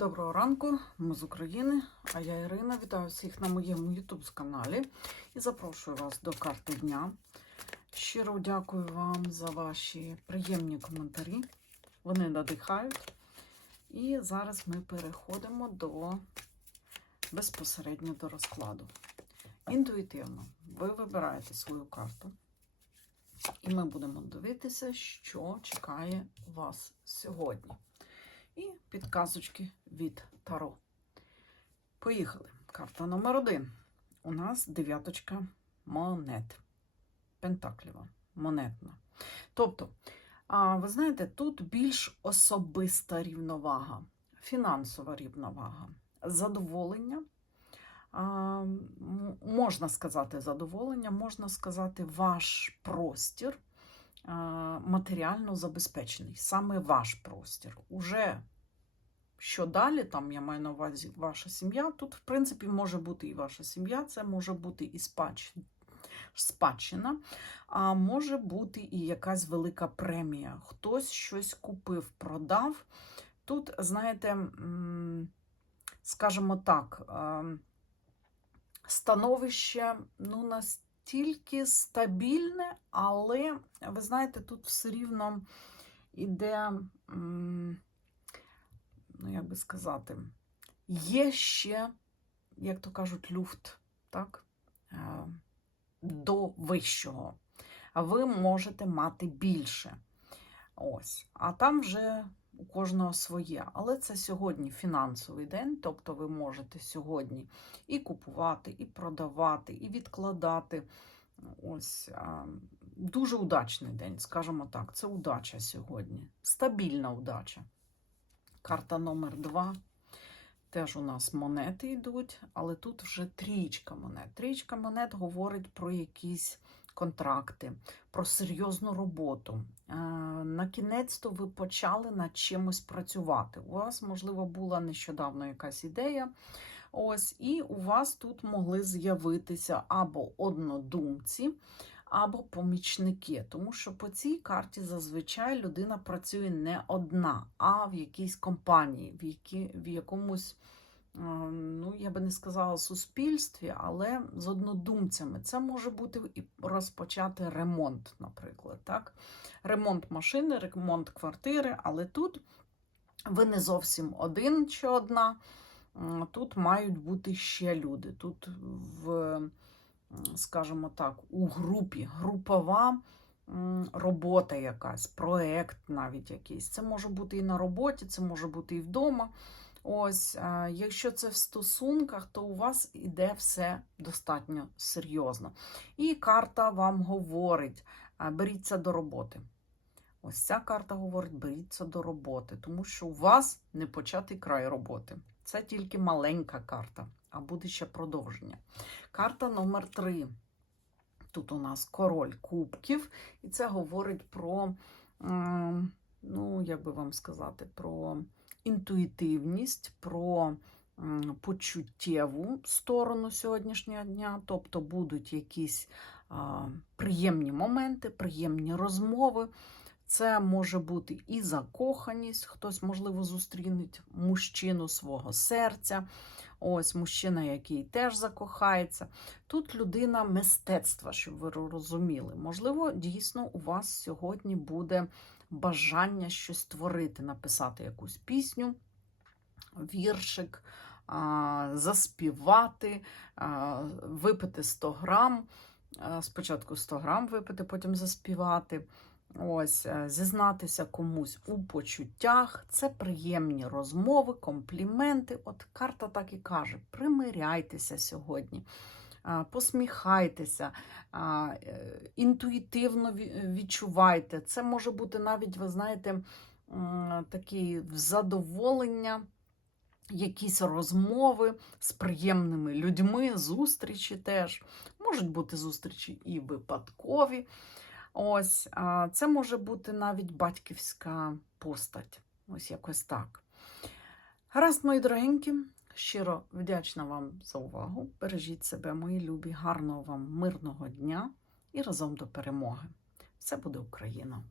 Доброго ранку, ми з України, а я Ірина. Вітаю всіх на моєму YouTube каналі і запрошую вас до карти дня. Щиро дякую вам за ваші приємні коментарі. Вони надихають. І зараз ми переходимо до безпосередньо до розкладу. Інтуїтивно ви вибираєте свою карту, і ми будемо дивитися, що чекає вас сьогодні. І підказочки від Таро. Поїхали. Карта номер один. У нас дев'яточка монет. Пентакліва, монетна. Тобто, ви знаєте, тут більш особиста рівновага, фінансова рівновага, задоволення. Можна сказати задоволення, можна сказати ваш простір матеріально забезпечений, саме ваш простір. Уже що далі, там я маю на увазі ваша сім'я. Тут, в принципі, може бути і ваша сім'я, це може бути і спадщ- спадщина, а може бути і якась велика премія. Хтось щось купив, продав. Тут, знаєте, скажімо так, ем, становище ну, настільки стабільне, але, ви знаєте, тут все рівно іде, ну, як би сказати, є ще, як то кажуть, люфт, так? е, до вищого. Ви можете мати більше. Ось. А там вже у кожного своє. Але це сьогодні фінансовий день, тобто ви можете сьогодні і купувати, і продавати, і відкладати. Ось дуже удачний день, скажімо так. Це удача сьогодні. Стабільна удача. Карта номер два. Теж у нас монети йдуть, але тут вже трічка монет. Трічка монет говорить про якісь контракти, про серйозну роботу. Е, На кінець-то ви почали над чимось працювати. У вас, можливо, була нещодавно якась ідея. Ось, і у вас тут могли з'явитися або однодумці, або помічники. Тому що по цій карті зазвичай людина працює не одна, а в якійсь компанії, в, які, в якомусь, ну, я би не сказала, суспільстві, але з однодумцями. Це може бути і розпочати ремонт, наприклад. Так? Ремонт машини, ремонт квартири, але тут ви не зовсім один чи одна. Тут мають бути ще люди. Тут в, скажімо так, у групі групова робота якась, проект навіть якийсь. Це може бути і на роботі, це може бути і вдома. Ось, якщо це в стосунках, то у вас іде все достатньо серйозно. І карта вам говорить: беріться до роботи. Ось ця карта говорить: беріться до роботи, тому що у вас не початий край роботи. Це тільки маленька карта, а буде ще продовження. Карта номер три. Тут у нас король кубків, і це говорить про, ну, як би вам сказати, про інтуїтивність, про почуттєву сторону сьогоднішнього дня. Тобто будуть якісь приємні моменти, приємні розмови. Це може бути і закоханість, хтось, можливо, зустрінеть мужчину свого серця. Ось мужчина, який теж закохається. Тут людина мистецтва, щоб ви розуміли. Можливо, дійсно у вас сьогодні буде бажання щось творити, написати якусь пісню, віршик, заспівати, випити 100 грам. Спочатку 100 грам випити, потім заспівати. Ось, е, зізнатися комусь у почуттях, це приємні розмови, компліменти. От карта так і каже: примиряйтеся сьогодні, посміхайтеся, е, інтуїтивно відчувайте. Це може бути навіть, ви знаєте, такі задоволення. Якісь розмови з приємними людьми, зустрічі теж. Можуть бути зустрічі і випадкові. Ось, це може бути навіть батьківська постать. Ось якось так. Гаразд, мої дорогенькі, щиро вдячна вам за увагу. Бережіть себе, мої любі, гарного вам мирного дня і разом до перемоги. Все буде Україна!